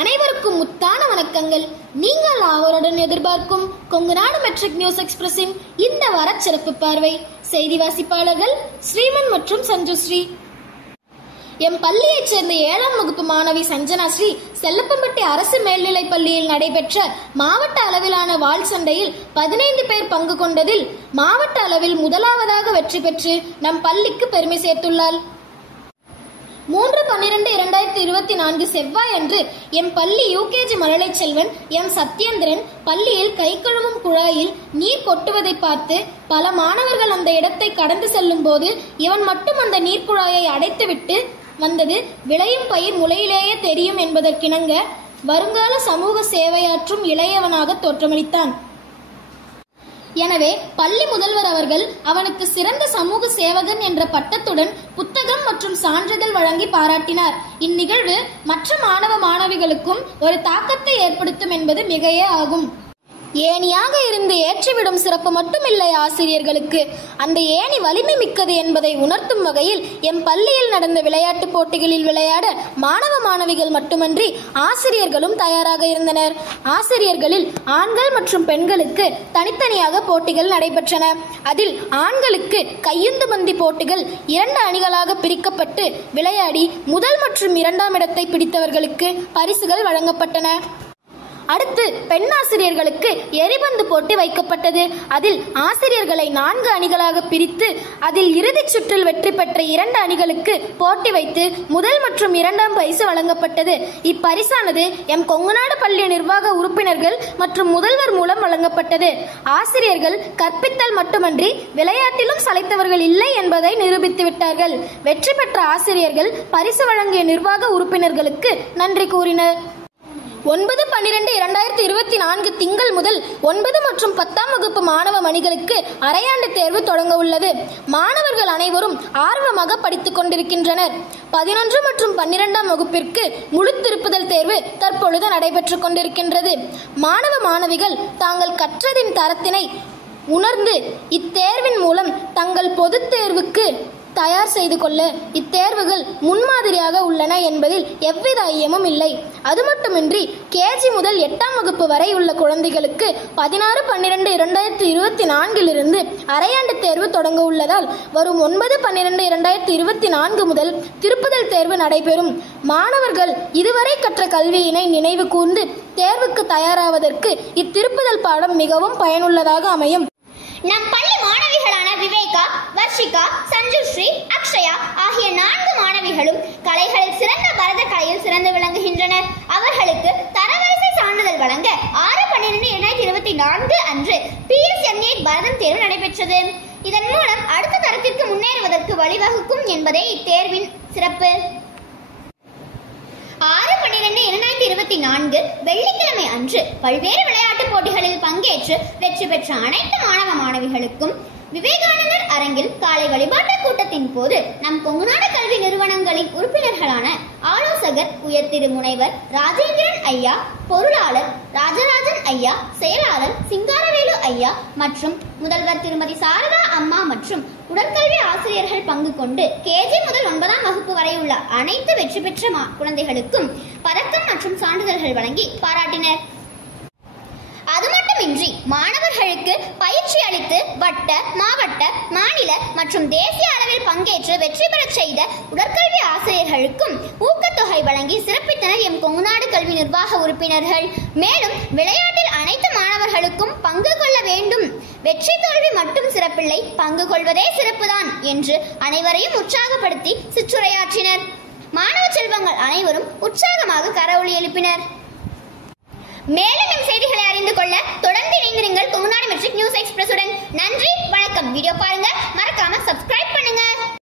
அனைவருக்கும் முத்தான வணக்கங்கள். நீங்கள் ஆவலுடன் எதிர்பார்க்கும் கொங்குநாடு மெட்ரிக் நியூஸ் எக்ஸ்பிரஸின் இந்த வார சிறப்பு பார்வை. செய்தி வாசிப்பாளர்கள் ஸ்ரீமன் மற்றும் சஞ்சுஸ்ரீ. எம் பள்ளியைச் சேர்ந்த 7ஆம் வகுப்பு மாணவி சஞ்சனா ஸ்ரீ செல்லப்பம்பட்டி அரசு மேல்நிலைப் பள்ளியில் நடைபெற்ற மாவட்ட அளவிலான வாள் சண்டையில் 15 பேர் பங்கு கொண்டதில் மாவட்ட அளவில் முதலாவதாக வெற்றி பெற்று நம் பள்ளிக்கு பெருமை சேர்த்துள்ளார். 3/12/2024 செவ்வாய் அன்று எம் பள்ளி யூகேஜி மழலை செல்வன் எம் சத்யேந்திரன் பள்ளியில் கை கழுவும் குழாயில் நீர் கொட்டுவதை பார்த்து பல மாணவர்கள் அந்த இடத்தை கடந்து செல்லும் போது இவன் மட்டும் அந்த நீர்க்குழாயை அடைத்துவிட்டு வந்தது விளையும் பயிர் முளையிலேயே தெரியும் என்பதற்கிணங்க வருங்கால சமூக சேவையாற்றும் இளையவனாக தோற்றமளித்தான். எனவே பள்ளி முதல்வர் அவர்கள் அவனுக்கு சிறந்த சமூக சேவகன் என்ற பட்டத்துடன் புத்தகம் மற்றும் சான்றிதழ் வழங்கி பாராட்டினார். இந்நிகழ்வு மற்ற மாணவ மாணவிகளுக்கும் ஒரு தாக்கத்தை ஏற்படுத்தும் என்பது மிகையே ஆகும். ஏணியாக இருந்து ஏற்றிவிடும் சிறப்பு மட்டுமில்லை ஆசிரியர்களுக்கு, அந்த ஏணி வலிமை மிக்கது என்பதை உணர்த்தும் வகையில் எம் பள்ளியில் நடந்த விளையாட்டுப் போட்டிகளில் விளையாட மாணவ மாணவிகள் மட்டுமன்றி ஆசிரியர்களும் தயாராக இருந்தனர். ஆசிரியர்களில் ஆண்கள் மற்றும் பெண்களுக்கு தனித்தனியாக போட்டிகள் நடைபெற்றன. அதில் ஆண்களுக்கு கையுந்து பந்தி போட்டிகள் 2 அணிகளாக பிரிக்கப்பட்டு விளையாடி முதல் மற்றும் 2ஆம் இடத்தை பிடித்தவர்களுக்கு பரிசுகள் வழங்கப்பட்டன. அடுத்து பெண் ஆசிரியர்களுக்கு எரிபந்து போட்டி வைக்கப்பட்டது. அதில் ஆசிரியர்களை 4 அணிகளாக பிரித்து அதில் இறுதிச் சுற்றில் வெற்றி பெற்ற 2 அணிகளுக்கு போட்டி வைத்து முதல் மற்றும் 2ஆம் பரிசு வழங்கப்பட்டது. இப்பரிசானது எம் கொங்குநாடு பள்ளி நிர்வாக உறுப்பினர்கள் மற்றும் முதல்வர் மூலம் வழங்கப்பட்டது. ஆசிரியர்கள் கற்பித்தல் மட்டுமன்றி விளையாட்டிலும் சளைத்தவர்கள் இல்லை என்பதை நிரூபித்து விட்டார்கள். வெற்றி பெற்ற ஆசிரியர்கள் பரிசு வழங்கிய நிர்வாக உறுப்பினர்களுக்கு நன்றி கூறினர். 9/12/2024 திங்கள் முதல் 9 மற்றும் 10ஆம் வகுப்பு மாணவ மணிகளுக்கு அரையாண்டு தேர்வு தொடங்க உள்ளது. மாணவர்கள் அனைவரும் ஆர்வமாக படித்துக் கொண்டிருக்கின்றனர். 11 மற்றும் 12ஆம் வகுப்பிற்கு முழு திருப்புதல் தேர்வு தற்பொழுது நடைபெற்றுக் கொண்டிருக்கின்றது. மாணவ மாணவிகள் தாங்கள் கற்றதின் தரத்தினை உணர்ந்து இத்தேர்வின் மூலம் தங்கள் பொதுத் தேர்வுக்கு தயார் செய்து கொள்ள இத்தேர்வுகள் முன்மாதிரியாக உள்ளன என்பதில் எவ்வித ஐயமும் இல்லை. அது மட்டுமின்றி கேஜி முதல் 8ஆம் வகுப்பு வரை உள்ள குழந்தைகளுக்கு 16/12/2024 அரையாண்டு தேர்வு தொடங்க உள்ளதால் வரும் 9/12/2024 முதல் திருப்புதல் தேர்வு நடைபெறும். மாணவர்கள் இதுவரை கற்ற கல்வியினை நினைவு கூர்ந்து தேர்வுக்கு தயாராவதற்கு இத்திருப்புதல் பாடம் மிகவும் பயனுள்ளதாக அமையும். நம் பள்ளி மாணவிகளான விவேகா, வர்ஷிகா, சஞ்சுஸ்ரீ, அக்ஷயா ஆகிய 4 மாணவிகளும் கலைகளில் சிறந்த பரத கலையில் சிறந்து விளங்குகின்றனர். அவர்களுக்கு தரவரிசை சான்றிதழ் வழங்க 6/12/2024 அன்று PSMA பரதம் தேர்வு நடைபெற்றது. இதன் மூலம் அடுத்த தரத்திற்கு முன்னேறுவதற்கு வழிவகுக்கும் என்பதே இத்தேர்வின் சிறப்பு. 6/12/2024 வெள்ளிக்கிழமை அன்று பல்வேறு விளையாட்டுப் போட்டிகளில் பங்கேற்று வெற்றி பெற்ற அனைத்து மாணவ மாணவிகளுக்கும் விவேகானந்தர் அரங்கில் காலை வழிபாட்டு கூட்டத்தின் போது நம் கொங்குநாடு கல்வி நிறுவனங்களின் உறுப்பினர்களான ஆலோசகர் உயர் திரு முனைவர் ராஜேந்திரன் ஐயா, பொருளாளர் ராஜராஜன் ஐயா, செயலாளர் சிங்காரவேலு ஐயா மற்றும் முதல்வர் திருமதி சாரதா அம்மா மற்றும் உடற்கல்வி ஆசிரியர்கள் பங்கு கொண்டு கேஜி முதல் 9ஆம் வகுப்பு வரை உள்ள அனைத்து வெற்றி பெற்ற குழந்தைகளுக்கும் பதக்கம் மற்றும் சான்றிதழ்கள் வழங்கி பாராட்டினர். அது மட்டுமின்றி மாணவர்களுக்கு பயிற்சி அளித்து வட்ட, மாவட்ட, மாநில மற்றும் தேசிய அளவில் பங்கேற்று வெற்றி பெறச் செய்த உடற்கல்வி ஆசிரியர்களுக்கும் ஊக்கத்தொகை வழங்கி சிறப்பித்தனர் எம் கொங்குநாடு கல்வி நிர்வாக உறுப்பினர்கள். மேலும் விளையாட்டில் அனைத்து மாணவர்களுக்கும் பங்கு கொள்ள வேண்டும், வெற்றி தோல்வி மட்டும் சிறப்பில்லை, பங்கு கொள்வதே சிறப்புதான் என்று அனைவரையும் உற்சாகப்படுத்தி சிற்றுரையாற்றினர். மாணவ செல்வங்கள் அனைவரும் உற்சாகமாக கரவொலி எழுப்பினர். மேலும் செய்திகளை அறிந்து